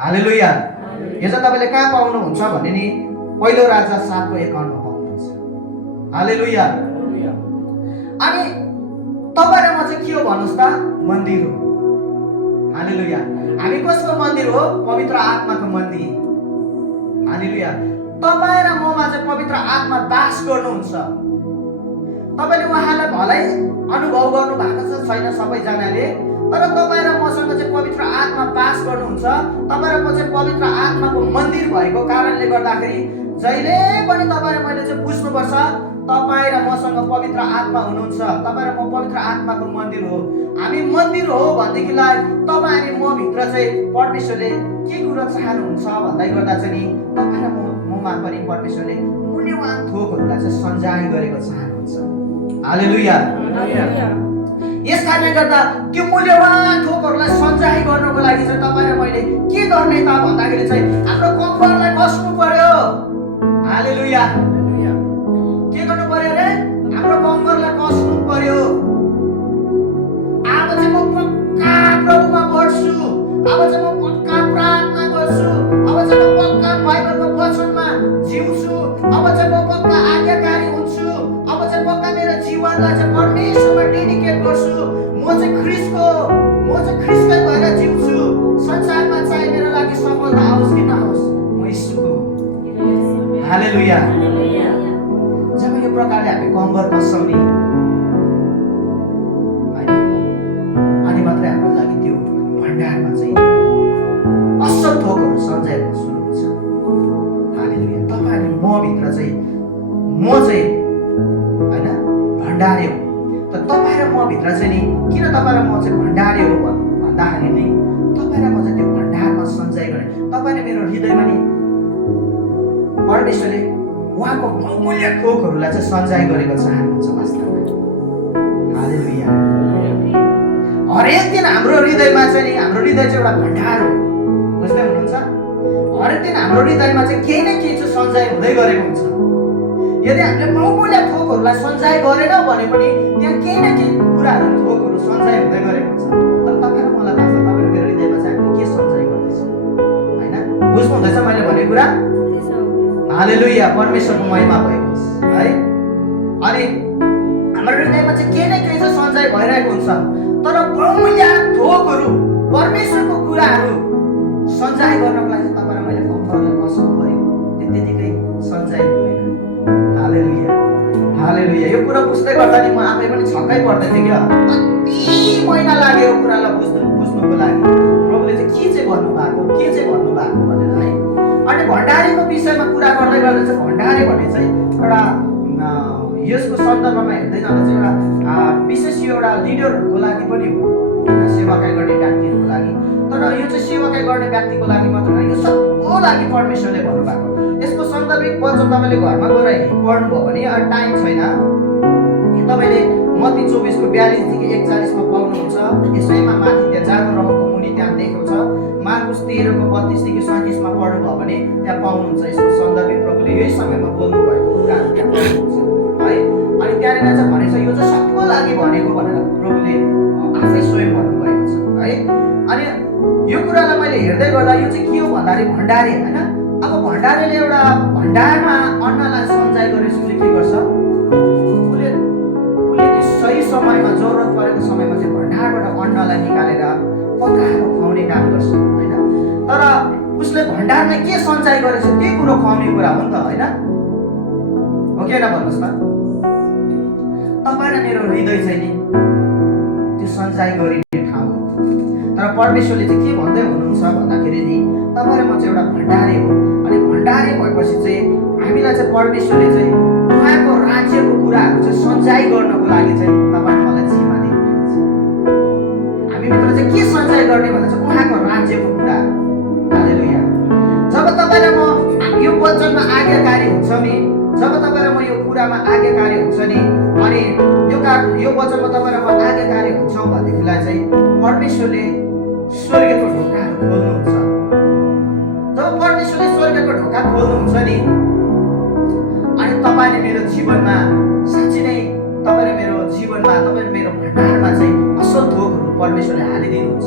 हालेलुया। यो चाहिँ तपाईँले कहाँ पाउनुहुन्छ भने नि पहिलो राजा 7 को 51 मा पाउनुहुन्छ। हालेलुया। अनि तपाईँ र म चाहिँ के हो भन्नुहोस् त? मन्दिर हो। हालेलुया। हामी कसको मन्दिर हो? पवित्र आत्माको मन्दिर। हालेलुया। तपाईँ र ममा चाहिँ पवित्र आत्मा वास गर्नुहुन्छ। तपाईँले उहाँलाई भलै अनुभव गर्नु भएको छ छैन सबैजनाले, तर तपाईँ र मसँग चाहिँ पवित्र आत्मा वास गर्नुहुन्छ। तपाईँ र म चाहिँ पवित्र आत्माको मन्दिर भएको कारणले गर्दाखेरि जहिले पनि तपाईँ र मैले चाहिँ बुझ्नुपर्छ, तपाईँ र मसँग पवित्र आत्मा हुनुहुन्छ। तपाईँ र म पवित्र आत्माको मन्दिर हो। हामी मन्दिर हो भनेदेखिलाई तपाईँ अनि म भित्र चाहिँ परमेश्वरले के कुरा चाहनुहुन्छ भन्दै गर्दा चाहिँ नि तपाईँ र ममा पनि परमेश्वरले मूल्यवान थोकहरूलाई चाहिँ सञ्चार गरेको चाहनुहुन्छ। हालेलुया। यस कारणले गर्दा त्यो मूल्यवान थोकहरूलाई सञ्चार गर्नको लागि चाहिँ तपाईँ र मैले के गर्ने त भन्दाखेरि चाहिँ हाम्रो कम्बरलाई कस्नु पर्यो। हालेलुया। के गर्नु पर्यो रे? हाम्रो कम्बरलाई कस्नु पर्यो। अब चाहिँ म पक्का प्रभुमा बढ्छु, अब चाहिँ म पक्का प्रार्थना गर्छु, अब चाहिँ म पक्का बाइबलको वचनमा जिउँछु, अब चाहिँ म पक्का आज्ञाकारी हुन्छु, अब चाहिँ पक्का मेरो जीवनलाई चाहिँ परमेश्वरमा डेडिकेट गर्छु। म चाहिँ ख्रिस्टकै भएर जिउँछु। संसारमा चाहे मेरो लागि सफलता आओस् कि नआओस्, म यीशुको। हालेलुया। जब यो प्रकारले हामी कम्बर कस्छौँ नि, अनि मात्रै हाम्रो लागि त्यो भण्डारमा चाहिँ असल थोकहरू सञ्चयको सुरु हुन्छ। हालेलुया। तपाईँ अनि म भित्र चाहिँ म चाहिँ होइन भण्डारे हो। त तपाईँ र म भित्र चाहिँ नि किन तपाईँ र म चाहिँ भण्डारे हो भन्दाखेरि नि तपाईँ र म चाहिँ त्यो भण्डारमा सञ्चय गर्ने। तपाईँ र मेरो हृदयमा नि परमेश्वरले उहाँको बहुमूल्य थोकहरूलाई चाहिँ सञ्चय गरेको चाहनुहुन्छ वास्तवमा। हालेलुया। हरेक दिन हाम्रो हृदयमा चाहिँ नि हाम्रो हृदय चाहिँ एउटा भण्डार हो। बुझ्दै हुनुहुन्छ? हरेक दिन हाम्रो हृदयमा चाहिँ केही न केही चाहिँ सञ्चय हुँदै गरेको हुन्छ। यदि हामीले बहुमूल्य थोकहरूलाई सञ्चय गरेनौँ भने पनि त्यहाँ केही न केही कुराहरू थोकहरू सञ्चय हुँदै गरेको हुन्छ। तर तपाईँ र मलाई थाहा छ तपाईँ र मेरो हृदयमा चाहिँ हामीले के सञ्चय गर्दैछ, होइन? बुझ्नु हुँदैछ मैले भनेको कुरा? हालेलुया। परमेश्वरको महिमा भएको होस् है। अनि हाम्रो हृदयमा चाहिँ केही न केही चाहिँ सञ्चय भइरहेको हुन्छ, तर बहुमूल्य थोकहरू परमेश्वरको कुराहरू सञ्चय गर्नको लागि तपाईँ र मैले कम्बरलाई कस्नु पर्यो। त्यतिकै सञ्चय हुँदैन। हालेलुया। हालेलुया। यो कुरा बुझ्दै गर्दा नि म आफै पनि छक्कै पर्दै थिएँ क्या। कति महिना लाग्यो यो कुरालाई बुझ्नुको लागि। प्रभुले चाहिँ के चाहिँ भन्नुभएको भनेर है। अनि भण्डारीको विषयमा कुरा गर्दै गर्दा चाहिँ भण्डारी भन्ने चाहिँ एउटा यसको सन्दर्भमा हेर्दै जाँदा चाहिँ एउटा विशेष यो एउटा लिडरहरूको लागि पनि हो, सेवाकाई गर्ने व्यक्तिहरूको लागि। तर यो चाहिँ सेवाकाई गर्ने व्यक्तिको लागि मात्र होइन, यो सबको लागि परमेश्वरले भन्नुभएको। यसको सन्दर्भिक वचन तपाईँले घरमा गएर पढ्नुभयो भने टाइम छैन, तपाईँले मत्ती 24 को 42 देखि 41 मा पाउनुहुन्छ। यसैमा माथि त्यहाँ जाँदो रहेको मुनि त्यहाँ लेखेको छ। मार्कुस 13 को 32 देखि 37 मा पढ्नुभयो भने त्यहाँ पाउनुहुन्छ। यसको सन्दर्भिक प्रभुले यही समयमा बोल्नु भएको कुराहरू त्यहाँ पाउनुहुन्छ है। अनि त्यहाँनिर चाहिँ भनेको छ यो चाहिँ सबको लागि भनेको भनेर प्रभुले आफै स्वयं भन्नुभएको छ है। अनि यो कुरालाई मैले हेर्दै गर्दा यो चाहिँ के हो भन्दाखेरि भण्डारी होइन। अब भण्डारीले एउटा भण्डारमा अन्नलाई सञ्चय गरेपछि उसले के गर्छ? उसले त्यो सही समयमा जरुरत परेको समयमा चाहिँ भण्डारबाट अन्नलाई निकालेर पकाएर खुवाउने काम गर्छ होइन। तर उसले भण्डारमा के सञ्चय गरेछ त्यो कुरो खुवाउने कुरा हो नि त होइन? हो कि होइन भन्नुहोस् त? तपाईँ र मेरो हृदय चाहिँ नि त्यो सञ्चय गरिने ठाउँ हो। तर परमेश्वरले चाहिँ के भन्दै हुनुहुन्छ भन्दाखेरि नि तपाईँ र म चाहिँ एउटा भण्डारी हो। अनि भण्डारी भएपछि चाहिँ हामीलाई चाहिँ परमेश्वरले चाहिँ उहाँको राज्यको कुराहरू चाहिँ सञ्चय गर्नको लागि चाहिँ तपाईँ मलाई जिम्मा दिनुहुन्छ। हामी भित्र चाहिँ के सञ्चय गर्ने भन्दा चाहिँ उहाँको राज्यको कुरा। हालेलुया। जब तपाईँ र म यो वचनमा आज्ञाकारी हुन्छ नि, जब तपाईँ र म यो कुरामा आज्ञाकारी हुन्छ नि, अनि यो वचनमा तपाईँ र म आज्ञाकारी हुन्छौँ भनेदेखिलाई चाहिँ परमेश्वरले स्वर्गको ढोकाहरू खोल्नुहुन्छ। जब परमेश्वरले स्वर्गको ढोका खोल्नुहुन्छ नि, अनि तपाईँले मेरो जीवनमा साँच्चै नै तपाईँ र मेरो जीवनमा तपाईँ र मेरो भण्डारमा चाहिँ असल थोकहरू परमेश्वरले हालिदिनुहुन्छ।